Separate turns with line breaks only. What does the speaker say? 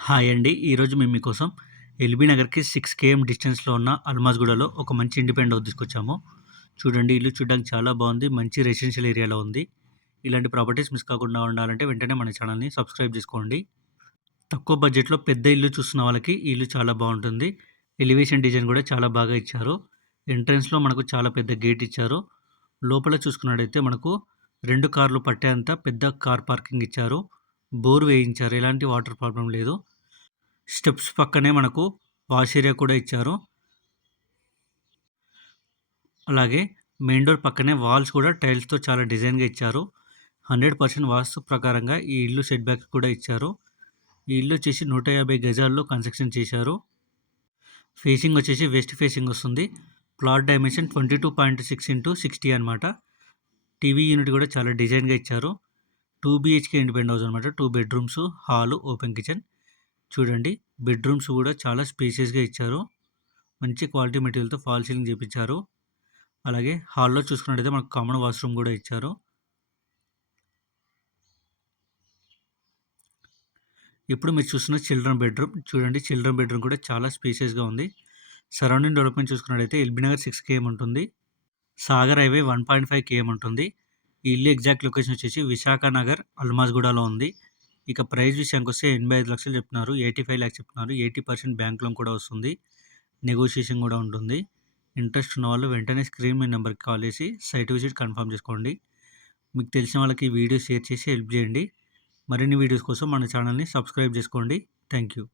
Hi అండి. ఈరోజు మేము మీకోసం ఎల్బీ నగర్‌కి సిక్స్ కేఎం డిస్టెన్స్‌లో ఉన్న అల్మాజ్‌గూడలో ఒక మంచి ఇండిపెండెంట్ హౌస్ తీసుకొచ్చాము. చూడండి ఇల్లు చూడడానికి చాలా బాగుంది. మంచి రెసిడెన్షియల్ ఏరియాలో ఉంది. ఇలాంటి ప్రాపర్టీస్ మిస్ కాకుండా ఉండాలంటే వెంటనే మన ఛానల్‌ని సబ్స్క్రైబ్ చేసుకోండి. తక్కువ బడ్జెట్‌లో పెద్ద ఇల్లు చూస్తున్న వాళ్ళకి ఈ ఇల్లు చాలా బాగుంటుంది. ఎలివేషన్ డిజైన్ కూడా చాలా బాగా ఇచ్చారు. ఎంట్రన్స్‌లో మనకు చాలా పెద్ద గేట్ ఇచ్చారు. లోపల చూసుకున్నట్టయితే మనకు రెండు కార్లు పట్టేంత పెద్ద కార్ పార్కింగ్ ఇచ్చారు. బోర్ వేయించారు. ఎలాంటి వాటర్ ప్రాబ్లమ్ లేదు. స్టెప్స్ పక్కనే మనకు వాష్ ఏరియా కూడా ఇచ్చారు. అలాగే మెయిన్ డోర్ పక్కనే వాల్స్ కూడా టైల్స్‌తో చాలా డిజైన్‌గా ఇచ్చారు. 100% వాస్తు ప్రకారంగా ఈ ఇల్లు సెట్ బ్యాక్ కూడా ఇచ్చారు. ఈ ఇల్లు వచ్చేసి 150 గజాల్లో కన్స్ట్రక్షన్ చేశారు. ఫేసింగ్ వచ్చేసి వెస్ట్ ఫేసింగ్ వస్తుంది. ప్లాట్ డైమెన్షన్ 22.6 ఇంటూ 60 అనమాట. టీవీ యూనిట్ కూడా చాలా డిజైన్‌గా ఇచ్చారు. టూ బీహెచ్‌కే ఇండిపెండ్ హౌస్ అనమాట. Two bedrooms, hall, open kitchen. చూడండి బెడ్‌రూమ్స్ కూడా చాలా స్పేషియస్‌గా ఇచ్చారు. మంచి క్వాలిటీ మెటీరియల్‌తో ఫాల్ సీలింగ్ చేపించారు. అలాగే హాల్‌లో చూసుకున్నట్టయితే మనకు కామన్ వాష్‌రూమ్ కూడా ఇచ్చారు. ఇప్పుడు మీరు చూస్తున్న చిల్డ్రన్ బెడ్‌రూమ్. చూడండి చిల్డ్రన్ బెడ్‌రూమ్ కూడా చాలా స్పేషియస్‌గా ఉంది. సరౌండింగ్ డెవలప్‌మెంట్ చూసుకున్నట్టయితే ఎల్బీ నగర్ సిక్స్ కేఎం ఉంటుంది. సాగర్ హైవే 1.5 కేఎం ఉంటుంది. ఈ ఇల్లు ఎగ్జాక్ట్ లొకేషన్ వచ్చేసి విశాఖ నగర్, అల్మాజ్‌గూడలో ఉంది. ఇక ప్రైజ్ విషయానికి వస్తే ఎనభై ఐదు లక్షలు చెప్తున్నారు. ఏటీ ఫైవ్ ల్యాక్స్ చెప్తున్నారు. 80% బ్యాంక్ లోన్ కూడా వస్తుంది. నెగోషియేషన్ కూడా ఉంటుంది. ఇంట్రెస్ట్ ఉన్న వాళ్ళు వెంటనే స్క్రీన్ మీ నెంబర్‌కి కాల్ చేసి సైట్ విజిట్ కన్ఫర్మ్ చేసుకోండి. మీకు తెలిసిన వాళ్ళకి ఈ వీడియో షేర్ చేసి హెల్ప్ చేయండి. మరిన్ని వీడియోస్ కోసం మన ఛానల్‌ని సబ్స్క్రైబ్ చేసుకోండి. Thank you.